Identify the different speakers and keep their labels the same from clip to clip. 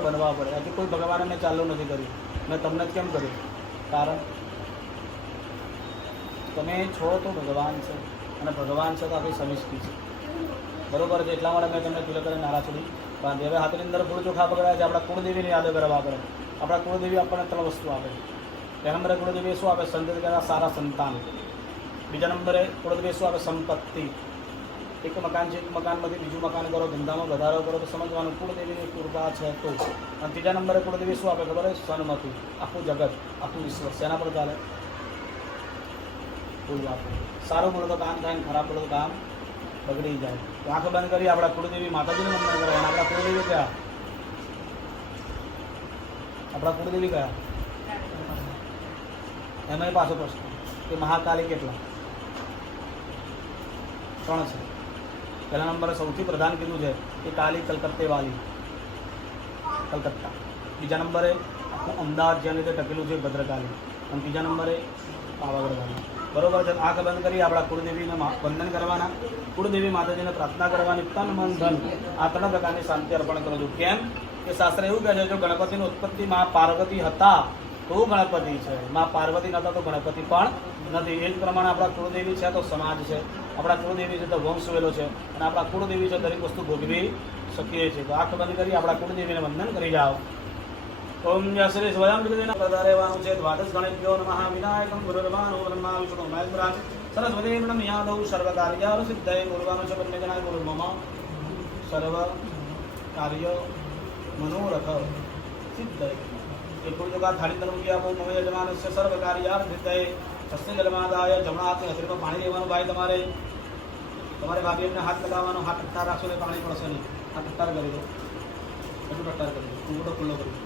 Speaker 1: બનવા પડે. હજી કોઈ ભગવાને મેં ચાલુ નથી કર્યું. મેં તમને જ કેમ કર્યું? કારણ તમે છો તો ભગવાન છે. અને ભગવાન છે તો આખી સમિષ્ટિ છે. બરોબર છે? એટલા માટે મેં તમને તિલક કરીને નારા છોડી બાંધી હવે હાથની અંદર ફૂલ ચોખા પકડ્યા છે. આપણા કુળદેવીને યાદ કરવા પડે. આપણા કુળદેવી આપણને ત્રણ વસ્તુ આપે. પહેલા નંબરે કુળદેવી શું આપે? સંત સારા સંતાન. બીજા નંબરે કુળદેવી શું આપે? સંપત્તિ. એક મકાન છે એક મકાનમાંથી બીજું મકાન કરો, ધંધામાં વધારો કરો, તો સમજવાનું કુળદેવીની કૃપા છે તો. અને ત્રીજા નંબરે કુળદેવી શું આપે ખબર છે? સન્મતિ આખું જગત, આખું વિશ્વ. શેના પર ચાલે? સારું બોલો તો કામ થાય ને ખરાબ બોલો તો કામ બગડી જાય. તો આંખ બંધ કરી આપણા કુળદેવી માતાજીને નમન કરવાના આપણા કુળદેવી કયા? આપણા કુળદેવી કયા? એમાંય પાછો પ્રશ્ન. કે મહાકાલી કેટલા? ત્રણ છે. પહેલા નંબરે સૌથી પ્રધાન કીધું છે કે કાલી કલકત્તે વાલી કલકત્તા. બીજા નંબરે આખું અમદાવાદ જેને રીતે ટકેલું છે ભદ્રકાલી. અને ત્રીજા નંબરે પાવાગઢ બરોબર છે? આંખ બંધ કરી આપણા કુળદેવીને વંદન કરવાના. કુળદેવી માતાજીને પ્રાર્થના કરવાની તન મન ધન. આ ત્રણ પ્રકારની શાંતિ અર્પણ કરું છું. કેમ? કે શાસ્ત્ર એવું કહે છે જો ગણપતિની ઉત્પત્તિ માં પાર્વતી હતા, તો ગણપતિ છે. માં પાર્વતી નતા તો ગણપતિ પણ નથી. એ જ પ્રમાણે આપણા કુળદેવી છે, તો સમાજ છે. આપણા કુળદેવી છે તો વંશ વેલો છે અને આપણા કુળદેવી છે દરેક વસ્તુ ભોગવી શકીએ છીએ. તો આંખ બંધ કરી આપણા કુળદેવીને વંદન કરી જાઓ. ઓમ ય સ્વયં વિદ્યના પ્રદારેવાનું છે દ્વાદશ ગણેભ્યો નમઃ. વિનાયકમ ગુરુર્માનો બ્રહ્મા વિષ્ણુ મહેશ્વરા સરસ્વતી નમ યાદવ સર્વકાર્યાર સિદ્ધય ગુરુવાનો છે બંને જણાય ગુરુ મમ. સર્વ કાર્ય મનોરથ સિદ્ધય. એ પૂર્વકા થાળી તરફ ગયા બહુ નવ યજમાન સર્વ કાર્યાર સિદ્ધય હસ્તે જલમાદાય જમણા હાથે હથેળીમાં પાણી લેવાનું ભાઈ તમારે. તમારે ભાભી એમને હાથ લગાવવાનો હાથ ટટ્ટાર રાખશો એટલે પાણી પડશે નહીં. હાથ ટટ્ટાર કરી દો. એટલું ટટ્ટાર કરી દો. અંગૂઠો ખુલ્લો કરી દો.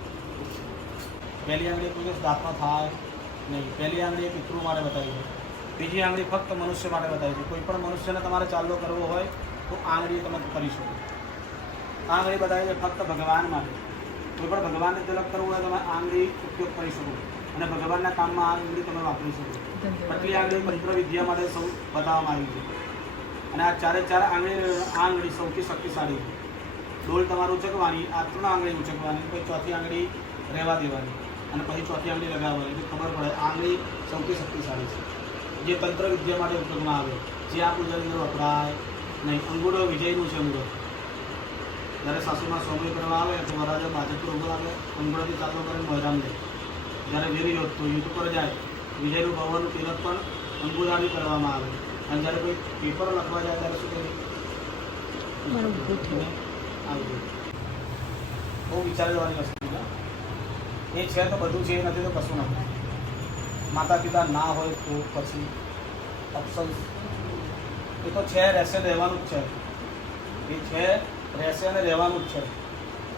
Speaker 1: પહેલી આંગળી કોઈ દિવસ દાંતમાં થાય નહીં. પહેલી આંગળી પિતૃ માટે બતાવી છે. બીજી આંગળી ફક્ત મનુષ્ય માટે બતાવી છે. કોઈ પણ મનુષ્યને તમારે ચાલુ કરવો હોય તો આંગળી તમે કરી શકો. આંગળી બતાવી છે ફક્ત ભગવાન માટે. કોઈ પણ ભગવાનને તિલક કરવું હોય તમે આંગળી ઉપયોગ કરી શકો. અને ભગવાનના કામમાં આ આંગળી તમે વાપરી શકો. પટલી આંગળી મંત્ર વિદ્યા માટે સૌ બતાવવામાં આવી છે. અને આ ચારે ચાર આંગળી આ આંગળી સૌથી શક્તિશાળી છે. ડોલ તમારું ઉચકવાની, આ ત્રણ આંગળી ઉચકવાની, પછી ચોથી આંગળી રહેવા દેવાની અને પછી ચોથી આંગળી લગાવવાની. એટલે ખબર પડે, આંગળી સૌથી શક્તિશાળી છે. જે તંત્ર વિદ્યા માટે ઉપયોગમાં આવે, જે આ પૂજાની વપરાય નહીં. અંગૂઠો વિજયનું છે અંગૂઠો. જ્યારે સાસુમાં સોમણી કરવા આવે તો મહારાજા બાજુ ઊભો આવે અંગૂઠોથી ચાલો કરીને મોહરામ લે. જ્યારે વેરી યુદ્ધ તો યુદ્ધ પર જાય, વિજયનું ભવનનું તિલક પણ અંગુરાની કરવામાં આવે. અને જ્યારે કોઈ પેપર લખવા જાય ત્યારે શું કરે
Speaker 2: મારું ગોઠવું.
Speaker 1: આવી બહુ વિચાર લેવાની વસ્તુ છે. એ છે તો બધું છે એ નથી તો કશું નથી. માતા પિતા ના હોય તો પછી ઓપ્શન એ તો છે રહેશે રહેવાનું જ છે. એ છે રહેશે અને રહેવાનું જ છે.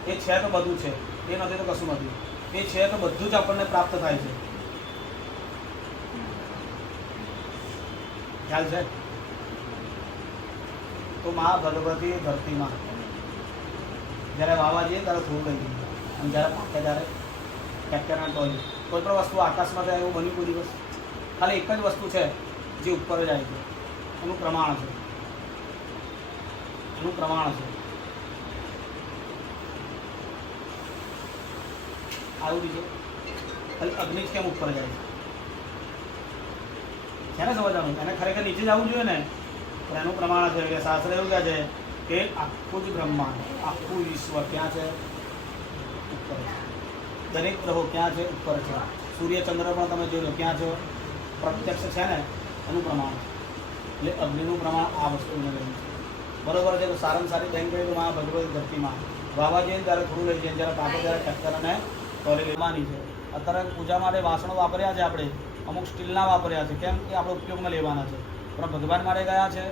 Speaker 1: એ છે તો બધું છે. એ નથી તો કશું નથી. એ છે તો બધું જ આપણને પ્રાપ્ત થાય છે. ખ્યાલ છે? તો મા ભગવતી ધરતીમાં જ્યારે વાવા જઈએ ત્યારે થોડું લઈ ગયું અને જ્યારે પાકે ત્યારે કેપ્ટન ટોલી કોઈ પણ વસ્તુ આકાશમાં જાય એવું બન્યું કોઈ દિવસ. ખાલી એક જ વસ્તુ છે, જે ઉપર જાય. છે એનું પ્રમાણ છે. એનું પ્રમાણ છે. આવું બીજું ખાલી અગ્નિ જ કેમ ઉપર જાય છે? ને સમજવાનું એને ખરેખર નીચે જ આવવું જોઈએ ને, પણ એનું પ્રમાણ છે કે શાસ્ત્ર એવું કહે છે કે આખું જ બ્રહ્માંડ, આખું ઈશ્વર ક્યાં છે? ઉપર છે. દરેક ગ્રહો ક્યાં છે? ઉપર છે. સૂર્ય ચંદ્ર પણ તમે જોઈ લો ક્યાં છે? પ્રત્યક્ષ છે ને, એનું પ્રમાણ. એટલે અગ્નિનું પ્રમાણ આ વસ્તુને લઈને બરોબર છે, તો સારામાં સારી બેંક ગઈ તો મા ભગવત ધરતીમાં વાવા જઈએ ને ત્યારે થોડું લઈ જાય, જ્યારે પાકો ત્યારે ચક્કર અને લેવાની છે. અત્યારે પૂજા માટે વાસણો વાપર્યા છે આપણે. અમુક સ્ટીલના વાપર્યા છે. કેમ? કે આપણે ઉપયોગમાં લેવાના છે. પણ ભગવાન માટે ગયા છે.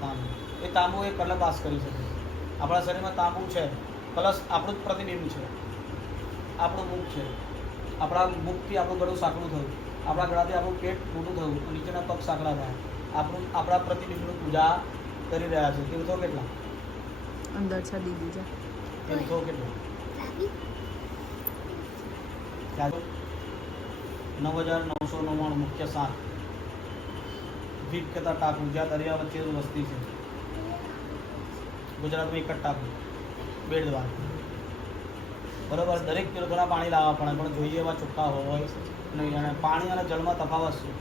Speaker 1: તાંબુ. એ તાંબુ એ કલર પાસ કરી શકે. આપણા શરીરમાં તાંબુ છે. પ્લસ આપણું જ પ્રતિબિંબ છે. આપણું મુખ છે. આપણા મુખથી આપણું ગળું સાંકડું થયું. આપણા ગળાથી આપણું પેટ મોટું થયું અને નીચેના પગ સાંકડા થયા. આપણું આપણા પ્રતિબિંબની પૂજા કરી રહ્યા છે. તીર્થો કેટલા?
Speaker 2: અંદર છે દીદી જા
Speaker 1: તીર્થો કેટલા ખ્યાલ છે? નવ હજાર નવસો નવ્વાણું મુખ્ય સાત દ્વીપ કહેતા ટાપુ, જ્યાં દરિયા વચ્ચે વસ્તી છે. ગુજરાતમાં એક જ ટાપુ બેડ દ્વારા બરોબર, દરેક કિલોગ્રામ પાણી લાવવા પડે, પણ જોઈએ એવા ચોખ્ખા હોય નહીં. અને પાણી અને જળમાં તફાવત શું?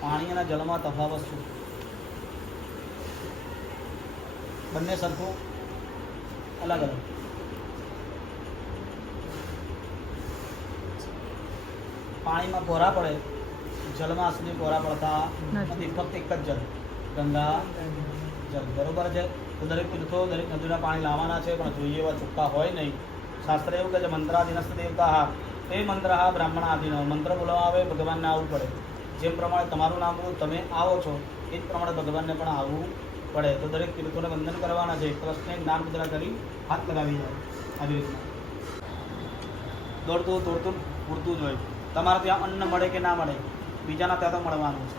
Speaker 1: પાણી અને જળમાં તફાવત શું? બંને સરખું અલગ અલગ પાણીમાં પોરા પડે જલમાં સુધી કોરા પડતા નથી. ફક્ત એક જ જળ ગંગા જળ બરોબર છે? તો દરેક તીર્થો દરેક નદીના પાણી લાવવાના છે પણ જોઈએ એવા ચોખ્ખા હોય નહીં. શાસ્ત્ર એવું કહે છે મંત્રાધીનસ્થ દેવતા હા. તે મંત્ર હા બ્રાહ્મણ બ્રાહ્મણાધીન મંત્ર બોલવા આવે ભગવાનને આવવું પડે. જેમ પ્રમાણે તમારું નામ તમે આવો છો એ જ પ્રમાણે ભગવાનને પણ આવવું પડે. તો દરેક તીર્થોને વંદન કરવાના છે. કૃષ્ણને જ્ઞાન મુદ્રા કરી હાથ લગાવી જાય. આવી રીતના. દોડતું દોડતું પૂરતું જ હોય. તમારે ત્યાં અન્ન મળે કે ના મળે બીજાના ત્યાં તો મળવાનું છે.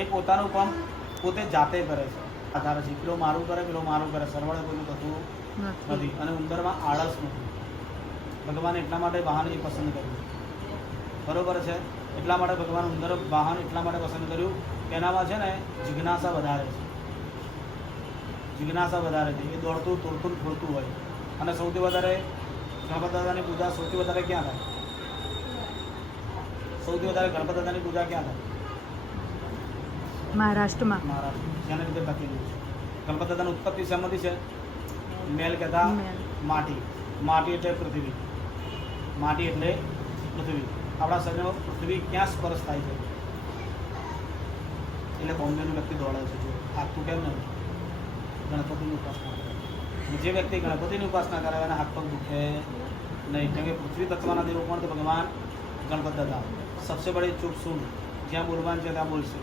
Speaker 1: એ પોતાનું કામ પોતે જાતે કરે છે. આધાર છે પેલો મારું કરે પેલો મારું કરે સરવાળે કોઈનું થતું
Speaker 2: નથી.
Speaker 1: અને ઉંદરમાં આળસ નથી. ભગવાને એટલા માટે વાહન એ પસંદ કર્યું. બરોબર છે? એટલા માટે ભગવાન ઉંદર વાહન એટલા માટે પસંદ કર્યું કે એનામાં છે ને જિજ્ઞાસા વધારે છે. જિજ્ઞાસા વધારે છે. એ દોડતું તોડતું ફૂરતું હોય. અને સૌથી વધારે ગણપત દાદાની પૂજા સૌથી વધારે ક્યાં થાય? સૌથી વધારે ગણપત દાદાની પૂજા ક્યાં થાય?
Speaker 2: મહારાષ્ટ્રમાં.
Speaker 1: મહારાષ્ટ્ર જેના લીધે ટકેલું છે. ગણપત દાદાની ઉત્પત્તિ શેમાંથી છે? મેલ કહેતા માટી. માટી એટલે પૃથ્વી. માટી એટલે પૃથ્વી. આપણા શરીરમાં પૃથ્વી ક્યાં સ્પર્શ થાય છે? એટલે બોમ્બેનું વ્યક્તિ દોડે છે. હાથું કેમ નથી ગણપતિની ઉપાસના કરે. જે વ્યક્તિ ગણપતિની ઉપાસના કરે એના હાથ પગ દુખે નહીં. કેમ કે પૃથ્વી તત્વના દેવો પણ તો ભગવાન ગણપત દાદા સબસે બડી ચૂપ સુન જ્યાં બોલવાનું છે ત્યાં બોલશે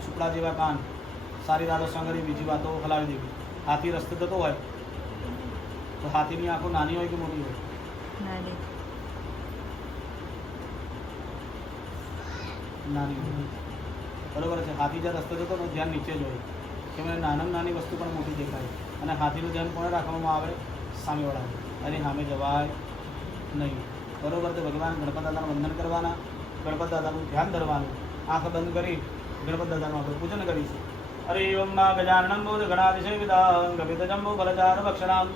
Speaker 1: સુપડા જેવા કાન સારી દાદો સાંગરી બીજી વાતો હલાવી દેવી હાથી રસ્તે જતો હોય તો હાથીની આંખો નાની હોય કે મોટી હોય
Speaker 2: નાની
Speaker 1: હોય બરોબર છે હાથી જ્યાં રસ્તે જતો તો ધ્યાન નીચે જ હોય કે મને નાનામાં નાની વસ્તુ પણ મોટી દેખાય અને હાથીનું ધ્યાન કોને રાખવામાં આવે સામેવાળા એની સામે જવાય નહીં બરોબર તો ભગવાન ગણપત દાદાનું વંદન કરવાના ગણપત દાદાનું ધ્યાન ધરવાનું. આંખ બંધ કરી ગણપત દાદાનું આપણે પૂજન કરીશું. હરે ઓમ મા ગજાનનમ બોધ ગણાતિશય વિદાં ગવિત જંબો બલચાર ભક્ષણામ.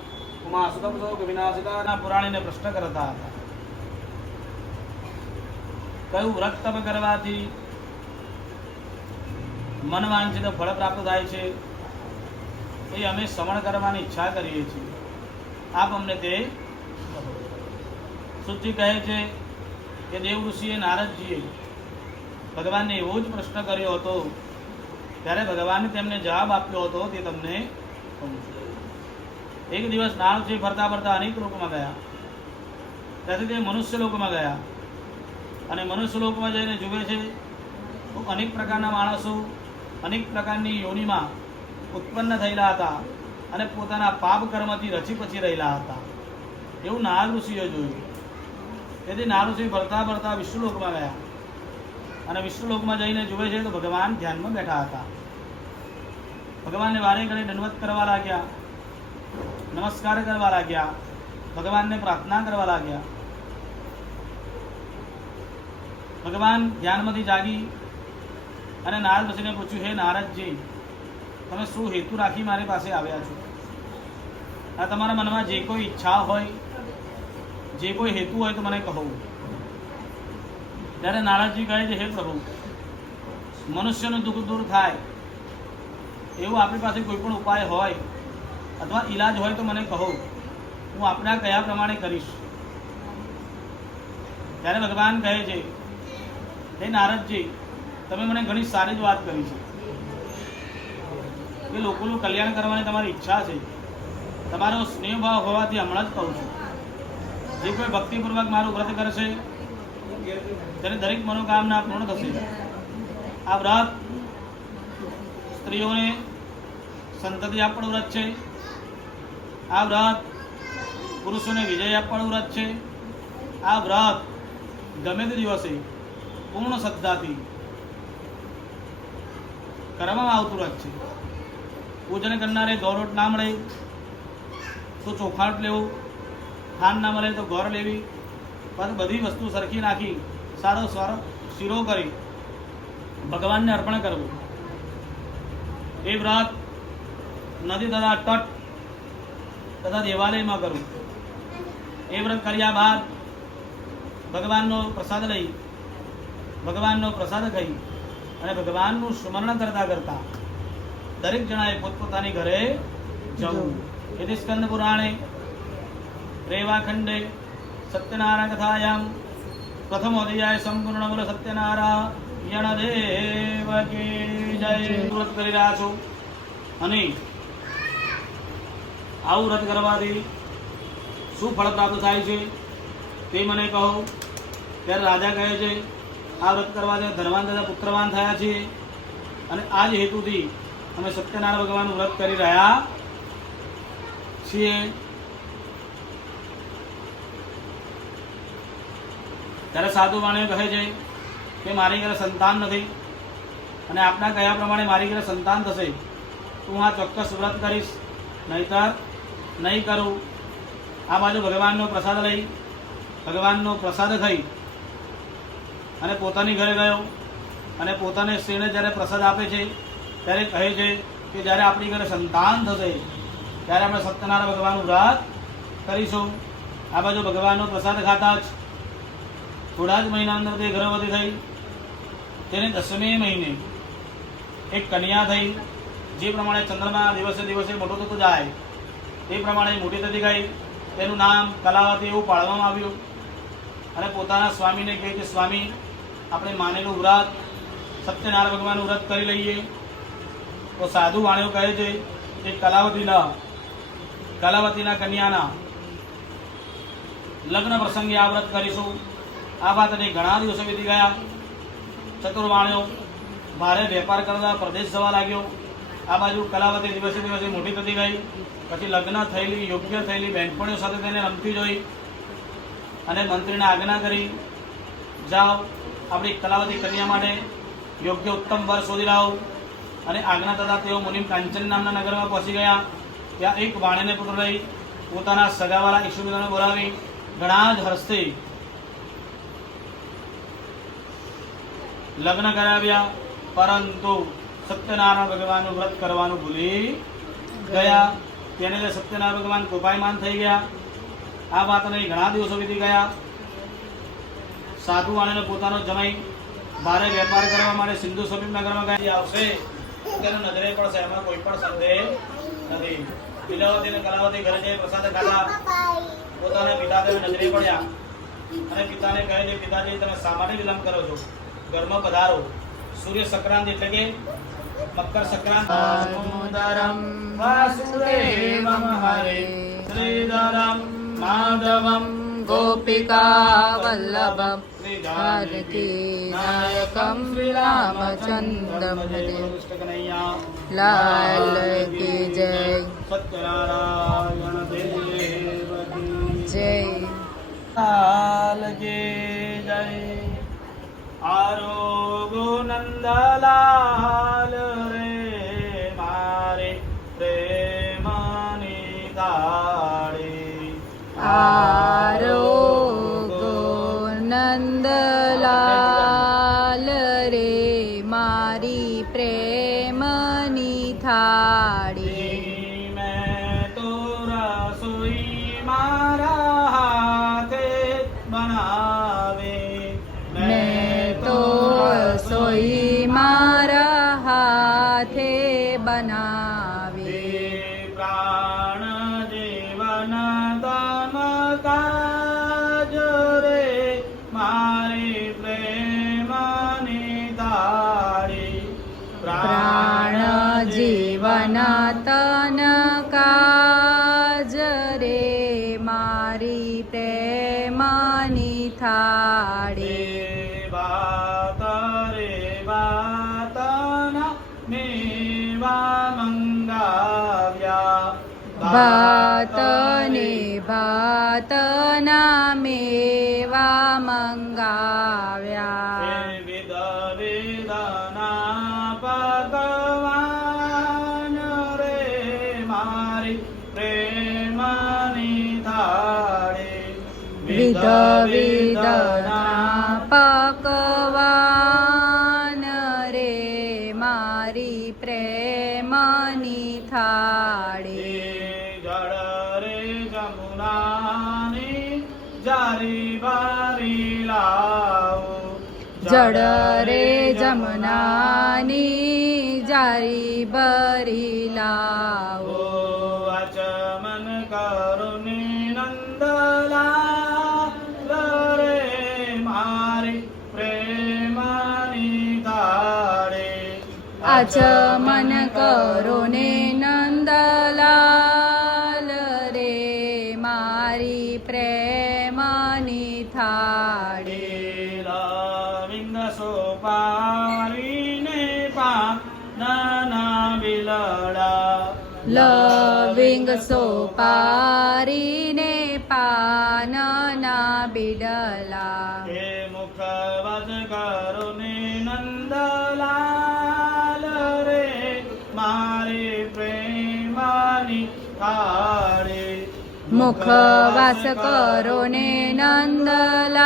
Speaker 1: ઉમા સુતમ શોક વિનાશિકાના પુરાણીને પ્રશ્ન કરતા હતા. કયું વ્રત તપ કરવાથી મન વાંછિત ફળ પ્રાપ્ત થાય છે. એ અમે શ્રવણ કરવાની ઈચ્છા કરીએ છીએ. આપ અમને તે. શુદ્ધિ કહે છે. કે દેવ ઋષિએ નારદજીએ ભગવાનને એવો જ પ્રશ્ન કર્યો હતો. ત્યારે ભગવાને તેમને જવાબ આપ્યો હતો, તે તમને એક દિવસ નારદજી ફરતા ફરતા અનેક લોકમાં ગયા. ત્યાંથી તે મનુષ્ય લોકમાં ગયા. અને મનુષ્ય લોકમાં જઈને જુએ છે તો અનેક પ્રકારના માણસો, અનેક પ્રકારની યોનિમાં ઉત્પન્ન થયેલા હતા અને પોતાના પાપ કર્મથી રચી પચી રહેલા હતા. એવું નારદ ઋષિએ જોયું. તેથી નારદ ભરતા ભરતા વિષ્ણુલોકમાં ગયા. અને વિષ્ણુલોકમાં જઈને જુએ છે તો ભગવાન ધ્યાનમાં બેઠા હતા. ભગવાનને વારે ઘડે દંડવત કરવા લાગ્યા, નમસ્કાર કરવા લાગ્યા, ભગવાનને પ્રાર્થના કરવા લાગ્યા. ભગવાન ધ્યાનમાંથી જાગી અને નારદ ઋષિને પૂછ્યું, હે નારદજી, તમે શું હેતુ રાખી મારી પાસે આવ્યા છો? આ તમારા મનમાં જે કોઈ ઈચ્છા હોય જે કોઈ હેતુ હોય તો મને કહો. ત્યારે નારાજી કહે છે, હે પ્રભુ, મનુષ્યનું દુઃખ દૂર થાય, એવું આપણી પાસે કોઈ પણ ઉપાય હોય અથવા ઈલાજ હોય તો મને કહો. હું આપણા કયા પ્રમાણે કરીશ? ત્યારે ભગવાન કહે છે, હે નારદજી, તમે મને ઘણી સારી જ વાત કરી છે. કે લોકોનું કલ્યાણ કરવાની તમારી ઈચ્છા છે. તમારો સ્નેહ ભાવ હોવાથી હમણાં જ કહું છું. જે કોઈ ભક્તિપૂર્વક મારું વ્રત કરશે, તેને દરેક મનોકામના પૂર્ણ થશે. આ વ્રત સ્ત્રીઓને સંતતિ આપવાનું વ્રત છે. આ વ્રત પુરુષોને વિજય આપવાનું વ્રત છે. આ વ્રત ગમે તે દિવસે પૂર્ણ શ્રદ્ધાથી કરવામાં આવતું વ્રત છે. પૂજન કરનારે દોરોટ ના મળે, તો ચોખાટ લેવું. ખાંડ ના મળે તો ગોર લેવી. બસ બધી વસ્તુ સરખી નાખી, સારો સારો શીરો કરી. ભગવાનને અર્પણ કરવું. એ વ્રત નદી તથા તટ તથા દેવાલયમાં કરવું. એ વ્રત કર્યા બાદ ભગવાનનો પ્રસાદ લઈ, ભગવાનનો પ્રસાદ ખાઈ અને ભગવાનનું સ્મરણ કરતા કરતા દરેક જણાએ પોતપોતાની ઘરે જવું. એ સ્કંદ પુરાણે રેવાખંડે સત્યનારાયણ કથાયામ પ્રથમ અધ્યાય સંપૂર્ણ બોલો સત્યનારાયણ દેવ કી વ્રત કરી રહ્યા છો અને આવું વ્રત કરવાથી શું ફળ પ્રાપ્ત થાય છે તે મને કહો ત્યારે રાજા કહે છે આ વ્રત કરવાથી ધનવાન તથા પુત્રવાન થયા છે અને આ જ હેતુથી અમે સત્યનારાયણ ભગવાનનું વ્રત કરી રહ્યા છીએ ત્યારે સાધુ વાણીઓ કહે છે કે મારી ઘરે સંતાન નથી. અને આપના કયા પ્રમાણે મારી ઘરે સંતાન થશે તો હું આ ચોક્કસ વ્રત કરીશ. નહીતર નહીં કરું. આ બાજુ ભગવાનનો પ્રસાદ લઈ, ભગવાનનો પ્રસાદ થઈ અને પોતાની ઘરે ગયો. અને પોતાને સ્ત્રીને જ્યારે પ્રસાદ આપે છે, ત્યારે કહે છે કે જ્યારે આપણી ઘરે સંતાન થશે, ત્યારે આપણે સત્યનારાયણ ભગવાનનું વ્રત કરીશું. આ બાજુ ભગવાનનો પ્રસાદ ખાતા જ થોડા જ મહિના અંદર તે ગર્ભવતી થઈ. તેને દસમે મહિને એક કન્યા થઈ. જે પ્રમાણે ચંદ્રમાં દિવસે દિવસે મોટો થતો જાય, તે પ્રમાણે મોટી થતી ગઈ. તેનું નામ કલાવતી એવું પાડવામાં આવ્યું. અને પોતાના સ્વામીને કહે કે, સ્વામી, આપણે માનેલું વ્રત, સત્યનારાયણ ભગવાનનું વ્રત કરી લઈએ. તો સાધુ વાણીઓ કહે છે કે કલાવતીના કલાવતીના કન્યાના લગ્ન પ્રસંગે આ વ્રત કરીશું. આ વાતને ઘણા દિવસો વીતી ગયા. ચતુર્વાણીઓ, ભારે વેપાર કરતા પ્રદેશ જવા લાગ્યો. આ બાજુ કલાવતી દિવસે દિવસે મોટી થતી ગઈ. પછી લગ્ન થયેલી, યોગ્ય થયેલી બહેનપણીઓ સાથે તેને રમતી જોઈ અને મંત્રીને આજ્ઞા કરી, જાઓ, આપણી કલાવતી કન્યા માટે યોગ્ય ઉત્તમ વર શોધી લાવો. અને આજ્ઞા થતાં તેઓ મુનિમ કાંચન નામના નગરમાં પહોંચી ગયા. ત્યાં એક વાણીને પુત્ર લઈ પોતાના સગાવાળા ઈશુબિંદુને બોલાવી, ઘણા જ હર્ષે લગ્ન કરાવ્યા, પરંતુ સત્યનારાયણ ભગવાનનું વ્રત કરવાનું ભૂલી ગયા. તેને લીધે સત્યનારાયણ ભગવાન કૃપાયમાન થઈ ગયા. આ વાતને ઘણા દિવસો વીતી ગયા. સાધુ વાણીને પોતાનો જમાઈ ભારે વેપાર કરવા માટે સિંધુ સમીપ નગરમાં ગયા. આવશે, તેનો નજરે પડશે એમાં કોઈ પણ સંદેહ નથી. લીલાવતી અને કલાવતી ઘરે જઈ પ્રસાદ ખાધા. પોતાના પિતાદેવ નજરે પડ્યા. અને પિતાને કહે છે, પિતાજી, તમે શા માટે વિલંબ કરો છો? ઘરમાં પધારો. સૂર્ય સંક્રાંત એટલે કે મકર સંક્રાંત.
Speaker 2: દામોદરમ વાસુદેવમ હરે.
Speaker 1: શ્રીધરમ માધવમ
Speaker 2: ગોપિકા વલ્લભમ ભારતી નાયકમ શ્રી રામચંદ્ર લાલ કી જય.
Speaker 1: સત્યનારાયણ દેવ કી
Speaker 2: જય.
Speaker 1: લાલ કી જય. આરોગો નંદલાલ બનાવી પ્રાણ જીવન તમ કાજ રે મારી પ્રેમની તાળી
Speaker 2: પ્રાણ જીવન ભાત ને ભાતના મેવા મંગાવ્યા વિધ जड रे जमनानी जारी बरीला
Speaker 1: वाचमन करुणी नंदला रे मारी प्रेमानी तारे आचमन
Speaker 2: करुणी સોપારીને
Speaker 1: પાનના બિડલા.
Speaker 2: હે મુખવત કરુને નંદલાલ રે મારે પ્રેમાની તારે
Speaker 1: મુખવાસ કરો ને નંદલાલ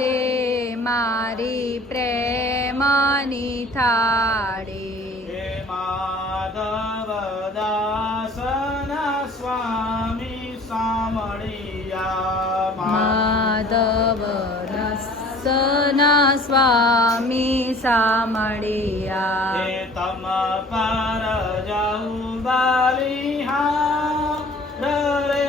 Speaker 1: રે મારી પ્રેમાની થાળે. माधव
Speaker 2: नसना स्वामी सामडिया। तम पार जाऊ बालिहा रे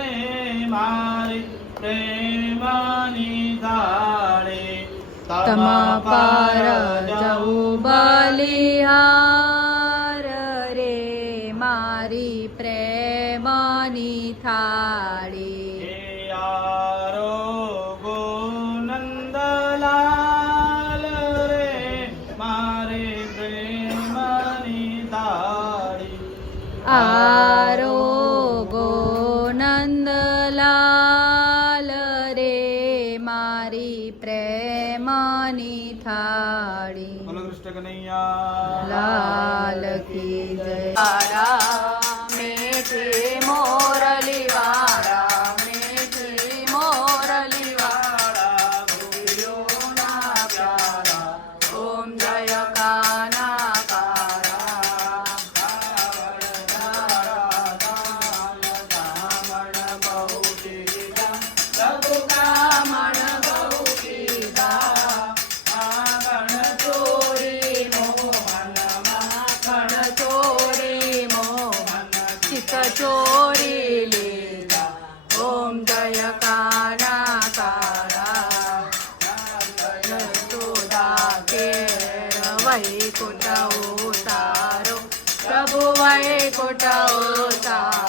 Speaker 2: मारी
Speaker 1: प्रेमानी दाळे तम पार जाऊ बालिहा ની થાળી
Speaker 2: કૃષ્ણ કનૈયા
Speaker 1: લાલ કી જય રામે ચોરી લીધા ઓમ જય કાના તારા સુદા કે વૈકુટ ઉતારો પ્રભુ વૈકુટ ઉતારો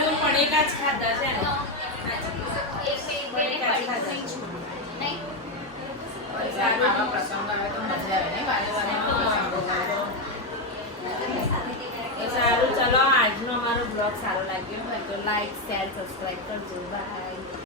Speaker 3: ખાધું પણ એક જ ખાધા
Speaker 2: છે સારું ચલો આજનો અમારો બ્લોગ સારો લાગ્યો હોય તો લાઈક શેર સબસ્ક્રાઈબ કરજો. બાય